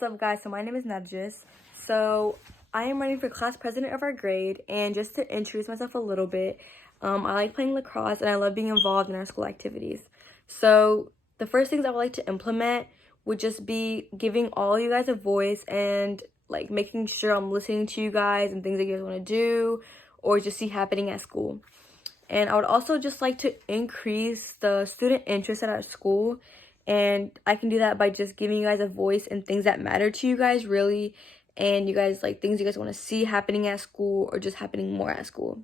What's up, guys? So my name is Nadjis. So I am running for class president of our grade, and just to introduce myself a little bit, I like playing lacrosse and I love being involved in our school activities. So the first things I would like to implement would just be giving all you guys a voice and like making sure I'm listening to you guys and things that you guys want to do or just see happening at school. And I would also just like to increase the student interest at our school. And I can do that by just giving you guys a voice and things that matter to you guys, really. And you guys, like, things you guys want to see happening at school or just happening more at school.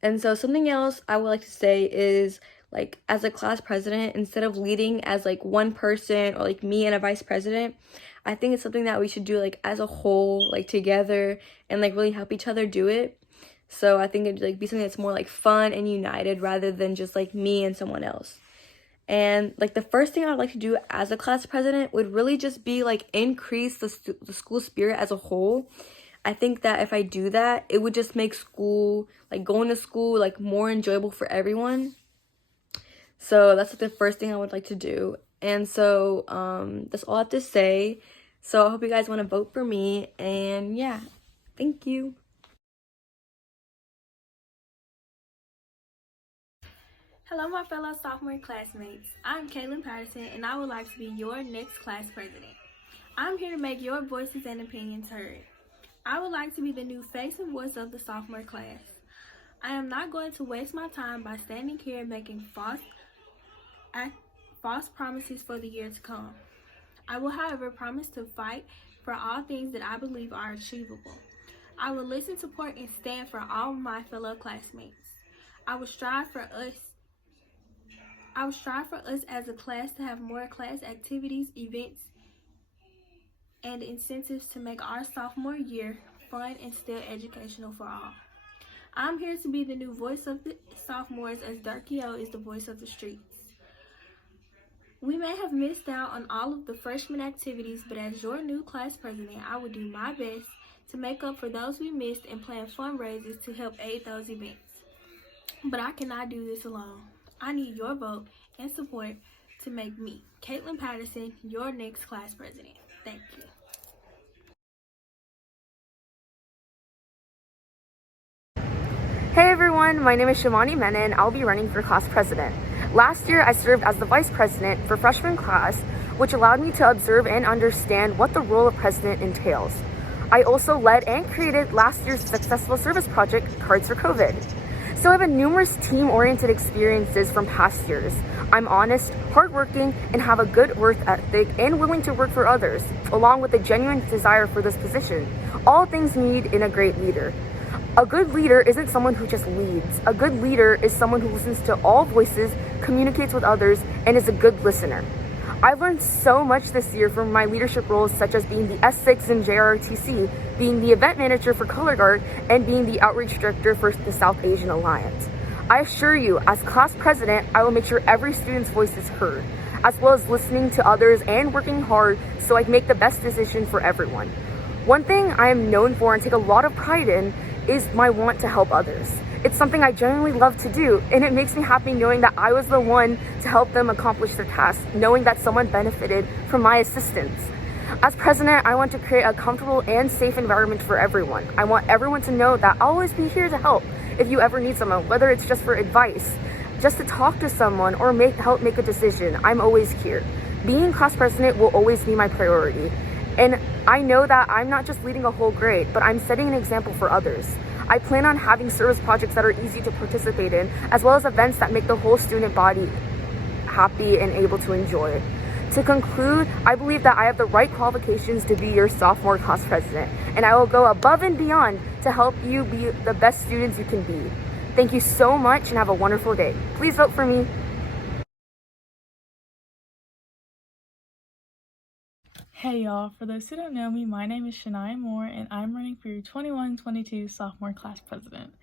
And so something else I would like to say is, like, as a class president, instead of leading as, like, one person or, like, me and a vice president, I think it's something that we should do, like, as a whole, like, together and, like, really help each other do it. So I think it'd like be something that's more like fun and united rather than just like me and someone else. And like the first thing I'd like to do as a class president would really just be like increase the school spirit as a whole. I think that if I do that, it would just make school, like going to school, like more enjoyable for everyone. So that's like the first thing I would like to do. And so that's all I have to say. So I hope you guys want to vote for me. And yeah, thank you. Hello, my fellow sophomore classmates. I'm Patterson, and I would like to be your next class president. I'm here to make your voices and opinions heard. I would like to be the new face and voice of the sophomore class. I am not going to waste my time by standing here making false promises for the year to come. I will, however, promise to fight for all things that I believe are achievable. I will listen, support, and stand for all my fellow classmates. I will strive for us as a class to have more class activities, events, and incentives to make our sophomore year fun and still educational for all. I'm here to be the new voice of the sophomores as Darky O is the voice of the streets. We may have missed out on all of the freshman activities, but as your new class president, I will do my best to make up for those we missed and plan fundraisers to help aid those events. But I cannot do this alone. I need your vote and support to make me, Patterson, your next class president. Thank you. Hey everyone, my name is Shimani Menon. I'll be running for class president. Last year, I served as the vice president for freshman class, which allowed me to observe and understand what the role of president entails. I also led and created last year's successful service project, Cards for COVID. So I have numerous team-oriented experiences from past years. I'm honest, hardworking, and have a good work ethic and willing to work for others, along with a genuine desire for this position. All things needed in a great leader. A good leader isn't someone who just leads. A good leader is someone who listens to all voices, communicates with others, and is a good listener. I've learned so much this year from my leadership roles, such as being the S6 in JROTC, being the event manager for Color Guard, and being the outreach director for the South Asian Alliance. I assure you, as class president, I will make sure every student's voice is heard, as well as listening to others and working hard so I can make the best decision for everyone. One thing I am known for and take a lot of pride in is my want to help others. It's something I genuinely love to do, and it makes me happy knowing that I was the one to help them accomplish their task, knowing that someone benefited from my assistance. As president, I want to create a comfortable and safe environment for everyone. I want everyone to know that I'll always be here to help if you ever need someone, whether it's just for advice, just to talk to someone, or help make a decision. I'm always here. Being class president will always be my priority. And I know that I'm not just leading a whole grade, but I'm setting an example for others. I plan on having service projects that are easy to participate in, as well as events that make the whole student body happy and able to enjoy. To conclude, I believe that I have the right qualifications to be your sophomore class president, and I will go above and beyond to help you be the best students you can be. Thank you so much and have a wonderful day. Please vote for me. Hey y'all, for those who don't know me, my name is Shaina Moore and I'm running for your 21-22 sophomore class president.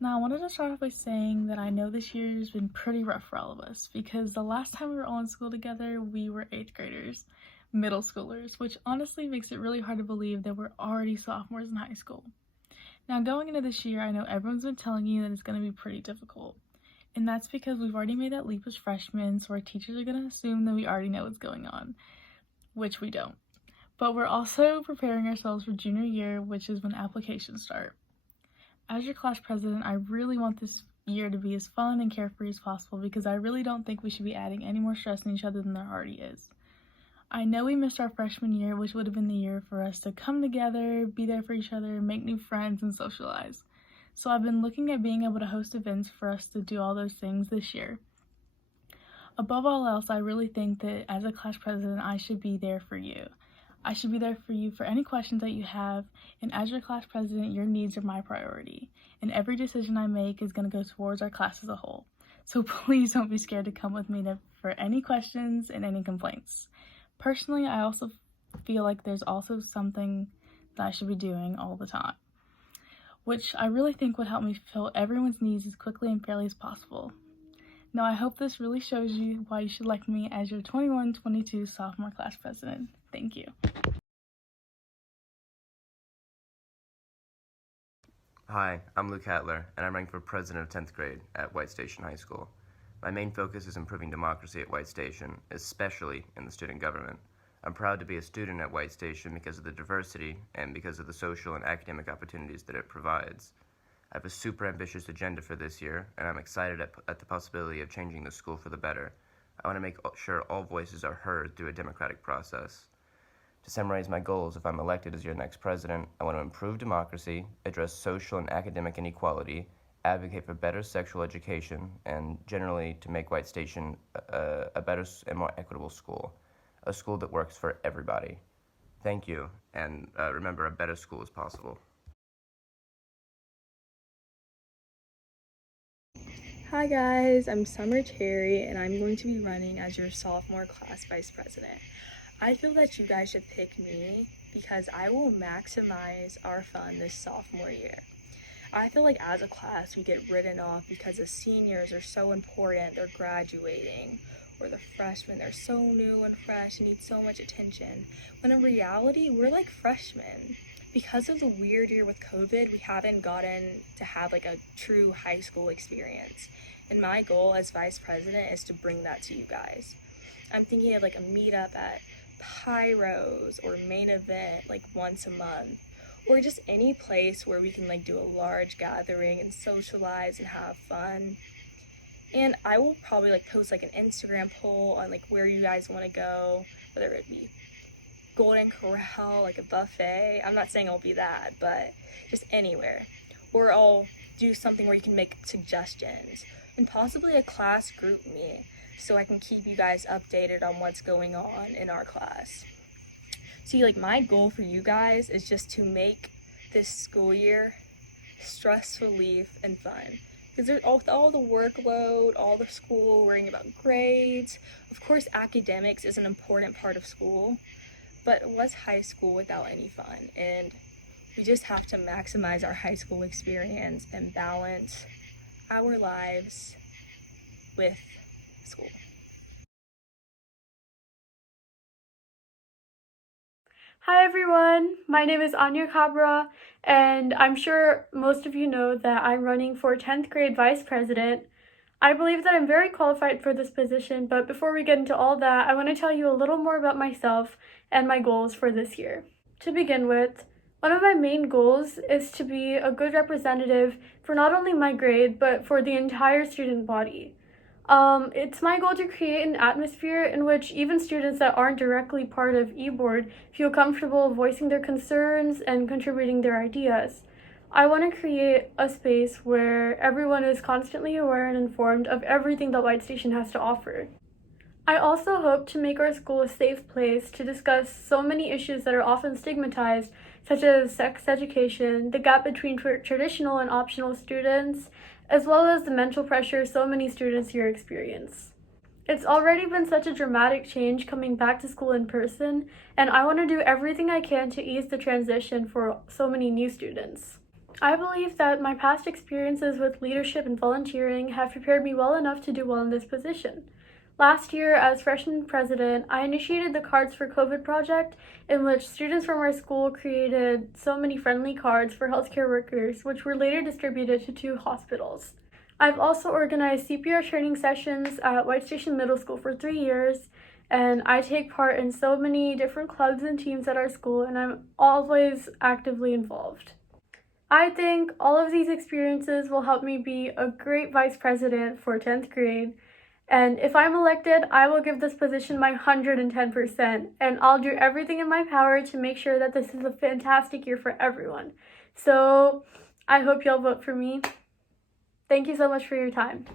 Now I wanted to start off by saying that I know this year has been pretty rough for all of us because the last time we were all in school together, we were 8th graders, middle schoolers, which honestly makes it really hard to believe that we're already sophomores in high school. Now going into this year, I know everyone's been telling you that it's going to be pretty difficult. And that's because we've already made that leap as freshmen, so our teachers are going to assume that we already know what's going on, which we don't. But we're also preparing ourselves for junior year, which is when applications start. As your class president, I really want this year to be as fun and carefree as possible because I really don't think we should be adding any more stress on each other than there already is. I know we missed our freshman year, which would have been the year for us to come together, be there for each other, make new friends, and socialize. So I've been looking at being able to host events for us to do all those things this year. Above all else, I really think that as a class president, I should be there for you. I should be there for you for any questions that you have, and as your class president, your needs are my priority, and every decision I make is going to go towards our class as a whole. So please don't be scared to come with me for any questions and any complaints. Personally, I also feel like there's also something that I should be doing all the time, which I really think would help me fill everyone's needs as quickly and fairly as possible. Now, I hope this really shows you why you should elect me as your 21-22 sophomore class president. Thank you. Hi, I'm Luke Catler, and I'm running for president of 10th grade at White Station High School. My main focus is improving democracy at White Station, especially in the student government. I'm proud to be a student at White Station because of the diversity and because of the social and academic opportunities that it provides. I have a super ambitious agenda for this year, and I'm excited at the possibility of changing the school for the better. I want to make sure all voices are heard through a democratic process. To summarize my goals, if I'm elected as your next president, I want to improve democracy, address social and academic inequality, advocate for better sexual education, and generally to make White Station a better and more equitable school, a school that works for everybody. Thank you, and remember, a better school is possible. Hi guys, I'm Summer Terry and I'm going to be running as your sophomore class vice president. I feel that you guys should pick me because I will maximize our fun this sophomore year. I feel like as a class we get written off because the seniors are so important, they're graduating, or the freshmen, they're so new and fresh and need so much attention, when in reality we're like freshmen. Because of the weird year with COVID, we haven't gotten to have like a true high school experience. And my goal as vice president is to bring that to you guys. I'm thinking of like a meetup at Pyros or Main Event like once a month, or just any place where we can like do a large gathering and socialize and have fun. And I will probably like post like an Instagram poll on like where you guys want to go, whether it be Golden Corral, like a buffet. I'm not saying it'll be that, but just anywhere. Or I'll do something where you can make suggestions, and possibly a class group meet so I can keep you guys updated on what's going on in our class. See, like my goal for you guys is just to make this school year stress relief and fun. Because there's all the workload, all the school, worrying about grades. Of course, academics is an important part of school, but what's high school without any fun? And we just have to maximize our high school experience and balance our lives with school. Hi everyone, my name is Anya Cabra, and I'm sure most of you know that I'm running for 10th grade vice president. I believe that I'm very qualified for this position, but before we get into all that, I want to tell you a little more about myself and my goals for this year. To begin with, one of my main goals is to be a good representative for not only my grade, but for the entire student body. It's my goal to create an atmosphere in which even students that aren't directly part of eBoard feel comfortable voicing their concerns and contributing their ideas. I want to create a space where everyone is constantly aware and informed of everything that White Station has to offer. I also hope to make our school a safe place to discuss so many issues that are often stigmatized, such as sex education, the gap between traditional and optional students, as well as the mental pressure so many students here experience. It's already been such a dramatic change coming back to school in person, and I want to do everything I can to ease the transition for so many new students. I believe that my past experiences with leadership and volunteering have prepared me well enough to do well in this position. Last year, as freshman president, I initiated the Cards for COVID project, in which students from our school created so many friendly cards for healthcare workers, which were later distributed to 2 hospitals. I've also organized CPR training sessions at White Station Middle School for 3 years, and I take part in so many different clubs and teams at our school, and I'm always actively involved. I think all of these experiences will help me be a great vice president for 10th grade, and if I'm elected, I will give this position my 110%, and I'll do everything in my power to make sure that this is a fantastic year for everyone. So I hope you'll vote for me. Thank you so much for your time.